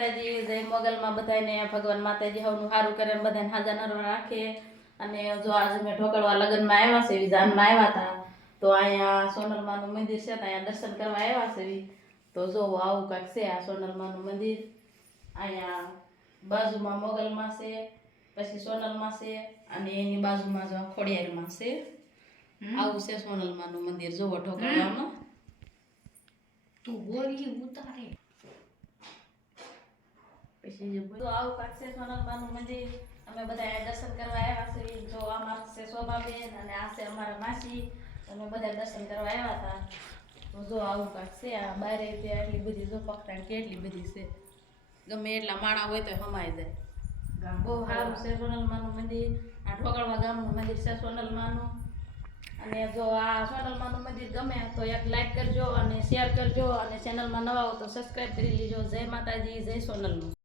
માતાજી જય મોગલમાં બધાને ભગવાન માતાજી હવનું સારું કરે ને બધાને હાજર નરવા રાખે. અને જો આજે મેં ઢોકળવા લગ્નમાં આવ્યા છે એવી જાનમાં આવ્યા હતા તો અહીંયા સોનલમાનું મંદિર છે અહીંયા દર્શન કરવા આવ્યા છે એવી તો જો આવું કાંઈક છે આ સોનલમાનું મંદિર. અહીંયા બાજુમાં મોગલમાં છે પછી સોનલમાં છે અને એની બાજુમાં જો ખોડિયારમાં છે. આવું છે સોનલમાનું મંદિર જોવો ઢોકળવામાં તું ગોરી ઉતારે. પછી બધું આવું છે મંદિર. અમે બધા દર્શન કરવા આવ્યા છીએ. જો આમાં છે શોભાબેન અને આ છે અમારા માસી, અમે બધા દર્શન કરવા આવ્યા હતા. તો જો આવું છે, આ બારે તે આટલી બધી જો પકડાણ કેટલી બધી છે. ગમે એટલા માણા હોય તો હમાઈ જાય. બહુ સારું છે સોનલમાનું મંદિર. આ ઢોકળવા ગામનું મંદિર છે સોનલમાનું અને જો આ સોનલમાનું મંદિર ગમે તો એક લાઈક કરજો અને શેર કરજો અને ચેનલમાં નવા હો તો સબસ્ક્રાઈબ કરી જય માતાજી, જય સોનલમાં